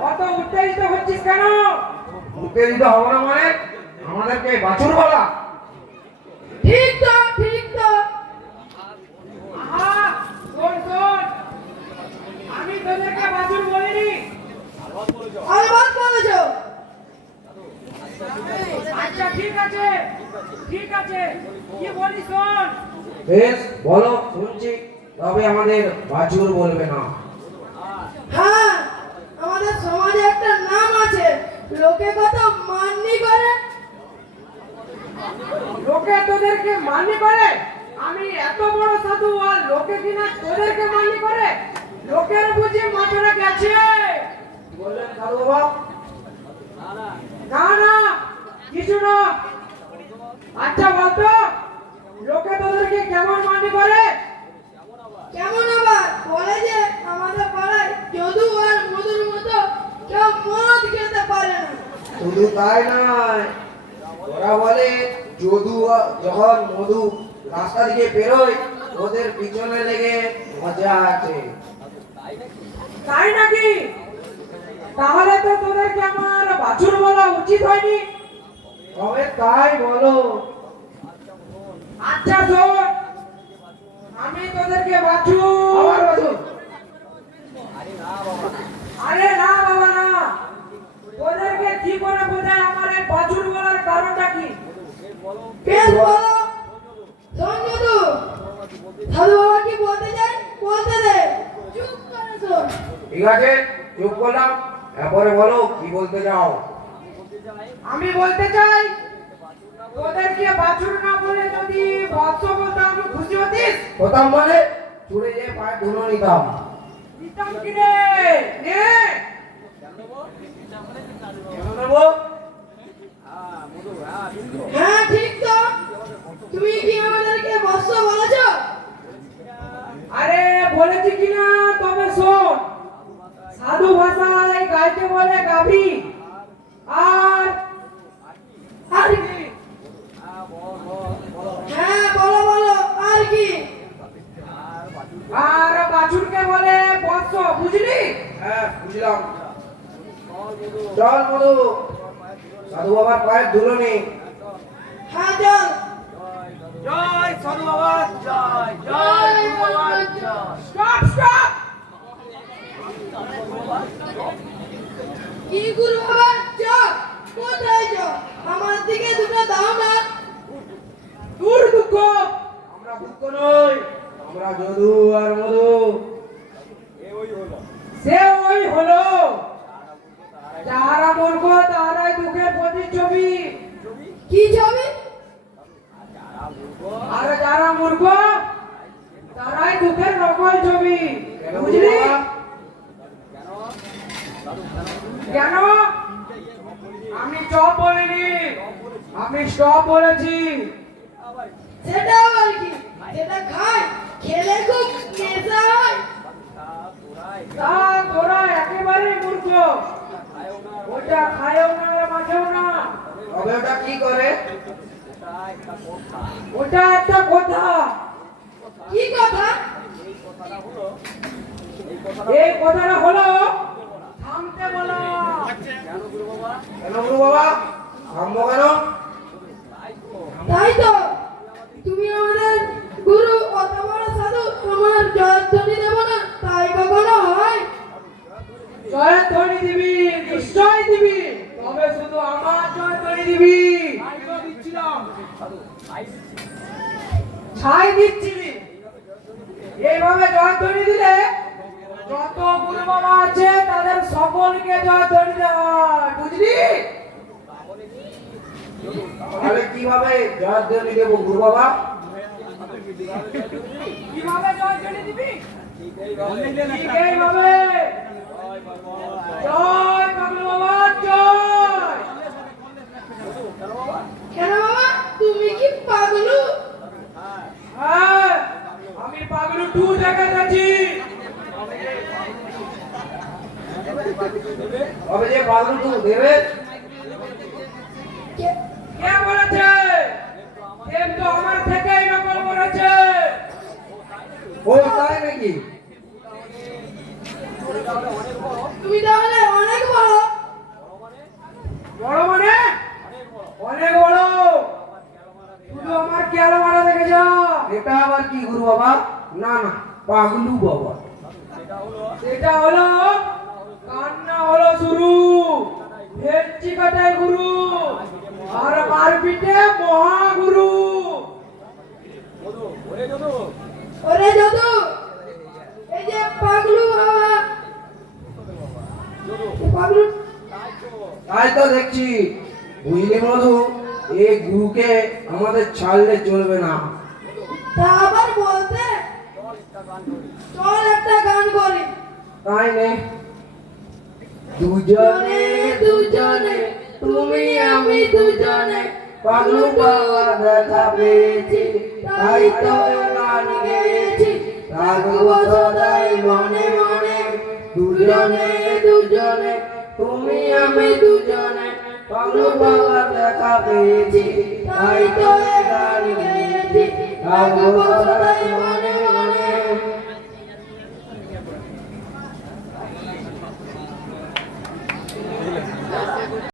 অত উত্তেজিত হচ্ছিস কেন? উত্তেজিত হব না মানে? আমাদেরকে বাছুর বলা? ঠিক তো, ঠিক তো। শোন শোন, আমি তোদেরকে বাছুর বলিনি। আলবাত বলেছো। আচ্ছা ঠিক আছে, ঠিক আছে, কি বলি শোন। বেশ বলো, শুনছি। তবে আমাদের বাছুর বলবে না। হ্যাঁ, আমাদের সমাজে একটা নাম আছে, লোকে কত মাননি করে। লোকে তোদেরকে মান্য করে? আমি এত বড় সাধু আর লোকে কিনা তোদেরকে মান্য করে? লোকের বুঝি মাথাটা গেছে? বললেন সাধু বাবা? না না, কিছু না। আচ্ছা বলতো, লোকে তোদেরকে কেমন মান্য করে? কেমন আবার বলে যে আমাদের পাড়ায় যদু আর মধুর মতো কেউ মদ খেতে পারে না। শুধু তাই নয়, ওরা বলে যদু যখন মধু রাস্তা দিকে বেরোয়, ওদের পিছনে লেগে মজা আছে। তাই নাকি? তাহলে তো তোদেরকে আমার বাছুর বলা উচিত হয়নি। তবে তাই বলো। আচ্ছা শোন, আমি তোদেরকে বাছুর। আবার বাছুর? আরে না বাবা না, তোদেরকে কি করে বোঝায় আমার এই বাছুর বলার কারণটা কি? বেশ বলো। শোন যদু, সাধু বাবা কি বলতে চাই বলতে দে, চুপ করে শোন। ঠিক আছে, চুপ করলাম। এরপরে বলো কি বলতে চাও। আমি বলতে চাই, তোদেরকে বাছুর না বলে যদি বৎস বলতাম খুশি হতিস? প্রথম মানে চুড়ে যে পায়ে ধুলো নিতাম। দিতাম কি রে? নে। কেন নেবো? হ্যাঁ ঠিক তো, তুমি কি আমাদেরকে বৎস বলেছো? আরে বলেছি কিনা তবে শোন, সাধু ভাষায় গাইতে বলে গাভী, আর আর কি? হ্যাঁ বলো বলো, আর কি? আর বাছুরকে বলে বৎস, বুঝলি? হ্যাঁ বুঝলাম। চল মধু, সাধু বাবার পায়ের ধুলো নেই। হ্যাঁ চল। জয় সাধু বাবা, জয় জয় গুরু বাবা, জয়। Stop stop. কি গুরু বাবা, চল। কোথায় চল? আমার দিকে দুটো দাও না। দূর দুঃখ। আমরা দুঃখ নই, আমরা যদু আর মধু। সে ওই হলো, যারা মূর্খ তারাই দুঃখের প্রতিচ্ছবি, কি ছবি? আর যারা মূর্খ তারাই দুঃখের নকল ছবি, কেন বুঝলি? বাবা? কেন? আমি চপ বলিনি, আমি স্টপ বলেছি। সেটা আবার কি? সেটা খায়, খেলে খুব নেশা হয়। তা তোরা একেবারে মূর্খ, ওটা খায়ও না মাঝেও না। তবে ওটা কি করে? ওটা একটা কথা। কি কথা? এই কথাটা হলো থামতে বলা। কেন গুরু বাবা থামবো কেন? তাই তো, তুমি আমাদের গুরু, অত বড় সাধু, তোমার জয়ধ্বনি দেব না তাই কখনো হয়? জয় ধ্বনি দিবি, নিশ্চয় দিবি, তবে শুধু আমার জয় ধ্বনি দিবি। ছাই দিচ্ছিবি। এইভাবে জয় ধ্বনি দিলে যত গুরু বাবা আছে তাদের সকলকে জয় ধ্বনি দেওয়া হয়, বুঝলি? তাহলে কিভাবে জয়ধ্বনি দেব গুরু বাবা? কিভাবে জয় ধ্বনি দিবি? ঠিক এইভাবে। জয় পাগলু বাবা, জয়। কেন বাবা, তুমি কি পাগলু? হ্যাঁ, আমি পাগলু 2 দেখে গেছি। তবে যে পাগলু দেবে? কে- কে বলেছে? দেব তো আমার থেকেই নকল করেছে। ও তাই নাকি? তুমি তাহলে অনেক বড়। বড় মানে অনেক বড়। শুধু আমার কেলো মারা দেখেছ? এটা আবার কি গুরু বাবা? না না, পাগলু বাবা। সেটা হলো কান্না হলো শুরু, ভেচ্চি কাটাই গুরু, আর মারপিটে মহাগুরু। ওরে যদু, এই যে পাগলু বাবা, এই পাগলু তাই তো দেখছি, বুঝলি মধু, এই গুরুকে আমাদের ছাড়লে চলবে না। তা আবার বলতে, চল একটা গান করি। তাই নে, দুজনে দুজনে তুমি আমি দুজনে পাগলু বাবা দেখা পেয়েছি, তাই তো গান গেয়েছি, থাকবো সদাই মনে মনে। দুজনে দুজনে তুমি আমি দুজনে পাগলু বাবা দেখা পেয়েছি, তাই তো গান গেয়েছি, থাকবো সদাই মনে মনে।